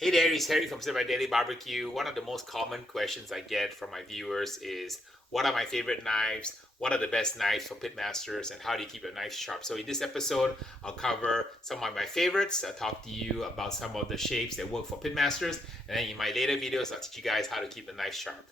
Hey there, it's Harry from My Daily Barbecue. One of the most common questions I get from my viewers is, what are my favorite knives? What are the best knives for pitmasters? And how do you keep your knives sharp? So in this episode, I'll cover some of my favorites. I'll talk to you about some of the shapes that work for pitmasters. And then in my later videos, I'll teach you guys how to keep the knife sharp.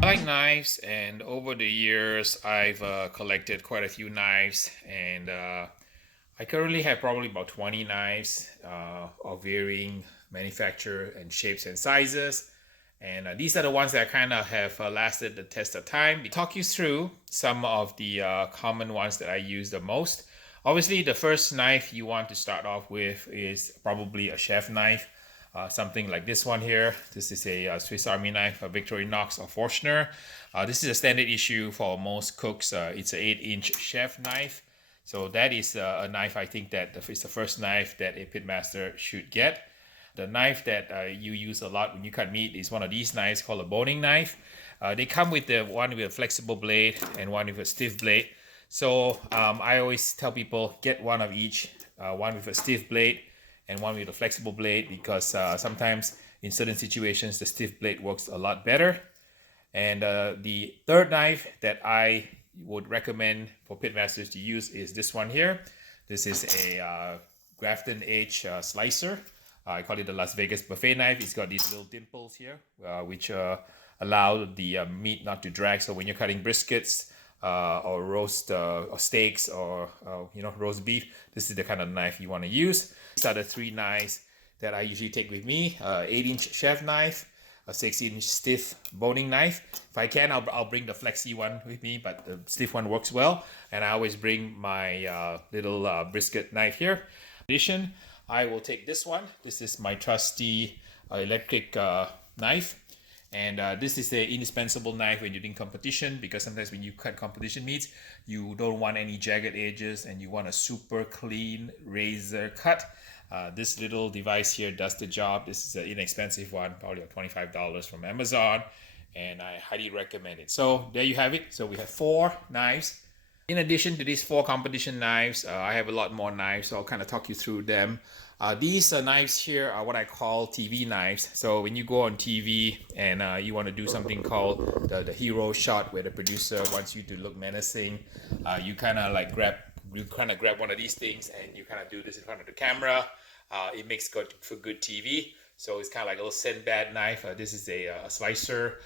I like knives, and over the years I've collected quite a few knives, and I currently have probably about 20 knives of varying manufacture and shapes and sizes, and these are the ones that kind of have lasted the test of time. We talk you through some of the common ones that I use the most. Obviously, the first knife you want to start off with is probably a chef knife. Something like this one here. This is a Swiss Army knife, a Victorinox or Forstner. This is a standard issue for most cooks. It's an 8-inch chef knife. So that is a knife I think that is the first knife that a pitmaster should get. The knife that you use a lot when you cut meat is one of these knives called a boning knife. They come with the one with a flexible blade and one with a stiff blade. So I always tell people get one of each, one with a stiff blade and one with a flexible blade, because sometimes in certain situations the stiff blade works a lot better. And the third knife that I would recommend for pitmasters to use is this one here. This is a Grafton Edge slicer. I call it the Las Vegas buffet knife. It's got these little dimples here, which allow the meat not to drag. So when you're cutting briskets or roast or steaks or roast beef, this is the kind of knife you want to use. These are the three knives that I usually take with me: 8-inch chef knife, a 6-inch stiff boning knife. If I can, I'll bring the flexi one with me, but the stiff one works well. And I always bring my little brisket knife here. In addition, I will take this one. This is my trusty electric knife. And this is an indispensable knife when you're doing competition, because sometimes when you cut competition meats, you don't want any jagged edges and you want a super clean razor cut. This little device here does the job. This is an inexpensive one, probably $25 from Amazon, and I highly recommend it. So there you have it. So we have 4 knives. In addition to these 4 competition knives, I have a lot more knives, so I'll kind of talk you through them. These knives here are what I call TV knives. So when you go on TV and you want to do something called the hero shot, where the producer wants you to look menacing, you kind of grab one of these things and you kind of do this in front of the camera. It makes good for good TV. So it's kind of like a little Sinbad knife. This is a slicer,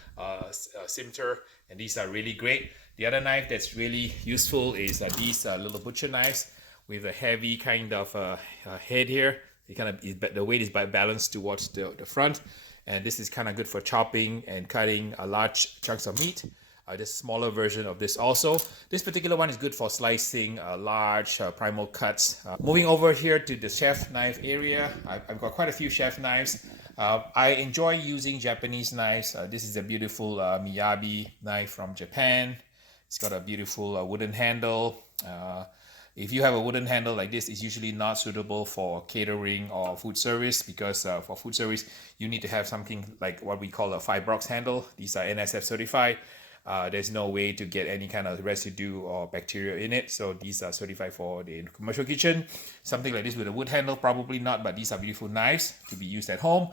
Scimitar, and these are really great. The other knife that's really useful is these little butcher knives with a heavy kind of head here. The weight is balanced towards the front, and this is kind of good for chopping and cutting large chunks of meat. This smaller version of this also. This particular one is good for slicing large primal cuts. Moving over here to the chef knife area, I've got quite a few chef knives. I enjoy using Japanese knives. This is a beautiful Miyabi knife from Japan. It's got a beautiful wooden handle. If you have a wooden handle like this, it's usually not suitable for catering or food service, because for food service, you need to have something like what we call a Fibrox handle. These are NSF certified. There's no way to get any kind of residue or bacteria in it. So these are certified for the commercial kitchen. Something like this with a wood handle, probably not, but these are beautiful knives to be used at home.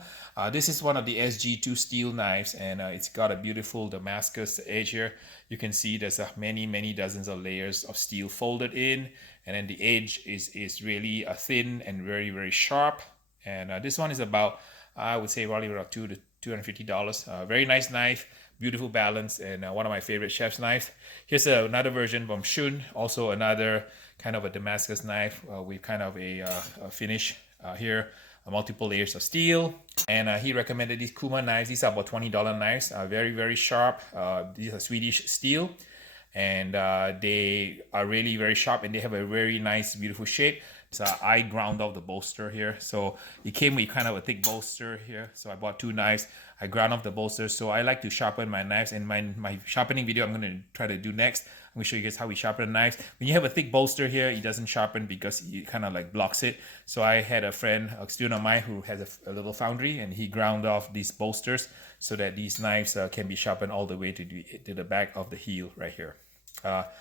This is one of the Sg2 Steel Knives, and it's got a beautiful Damascus edge here. You can see there's many dozens of layers of steel folded in, and then the edge is really thin and very sharp. And this one is about, I would say, probably around $200 to $250. Very nice knife, beautiful balance, and one of my favorite chef's knives. Here's another version from Shun, also another kind of a Damascus knife with kind of a finish here, multiple layers of steel. And he recommended these Kuma knives. These are about $20 knives, very sharp. These are Swedish steel, and they are really very sharp, and they have a very nice, beautiful shape. So I ground off the bolster here. So it came with kind of a thick bolster here. So I bought 2 knives. I ground off the bolster. So I like to sharpen my knives, and my sharpening video I'm going to try to do next. I'm going to show you guys how we sharpen knives. When you have a thick bolster here, it doesn't sharpen because it kind of like blocks it. So I had a friend, a student of mine, who has a little foundry, and he ground off these bolsters so that these knives can be sharpened all the way to the back of the heel right here.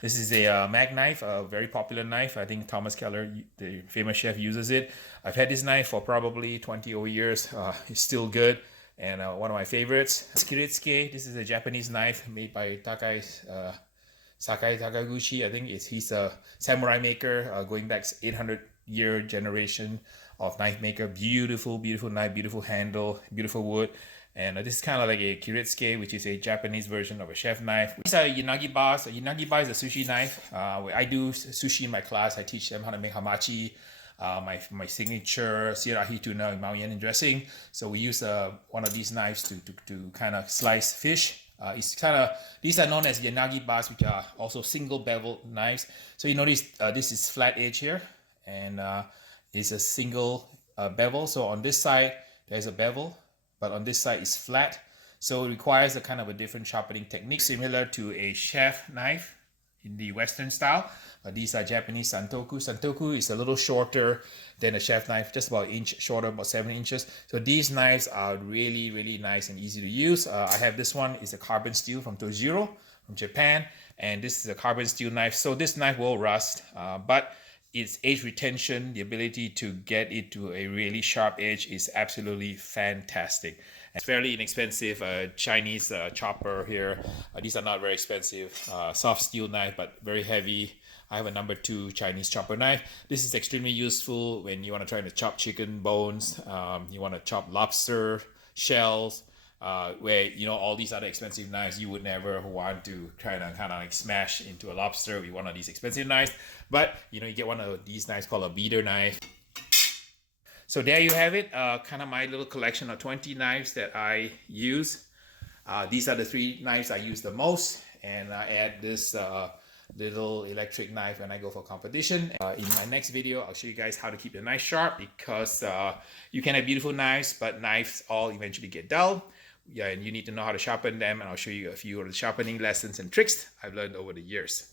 This is a mag knife, a very popular knife. I think Thomas Keller, the famous chef, uses it. I've had this knife for probably 20 over years. It's still good and one of my favorites. Sg2 This is a Japanese knife made by Sakai Takaguchi. I think he's a samurai maker going back 800-year generation of knife maker. Beautiful, beautiful knife, beautiful handle, beautiful wood. And this is kind of like a Kyritsuke, which is a Japanese version of a chef knife. These are Yanagi bars. A Yanagi bar is a sushi knife. I do sushi in my class. I teach them how to make hamachi, my signature sirahi tuna Maoyan dressing. So we use one of these knives to kind of slice fish. These are known as Yanagi bars, which are also single bevel knives. So you notice this is flat edge here, and it's a single bevel. So on this side there's a bevel, but on this side is flat. So it requires a kind of a different sharpening technique, similar to a chef knife in the Western style. These are Japanese Santoku. Santoku is a little shorter than a chef knife, just about an inch shorter, about 7 inches. So these knives are really, really nice and easy to use. I have this one. It's a carbon steel from Tojiro from Japan, and this is a carbon steel knife. So this knife will rust, but its edge retention, the ability to get it to a really sharp edge, is absolutely fantastic. It's fairly inexpensive Chinese chopper here. These are not very expensive. Soft steel knife, but very heavy. I have a number 2 Chinese chopper knife. This is extremely useful when you want to try to chop chicken bones, you want to chop lobster shells, where all these other expensive knives you would never want to try to kind of like smash into a lobster with one of these expensive knives. But you get one of these knives called a beater knife. So there you have it, kind of my little collection of 20 knives that I use. These are the 3 knives I use the most, and I add this little electric knife when I go for competition. In my next video, I'll show you guys how to keep the knife sharp, because you can have beautiful knives, but knives all eventually get dull. Yeah, and you need to know how to sharpen them, and I'll show you a few of the sharpening lessons and tricks I've learned over the years.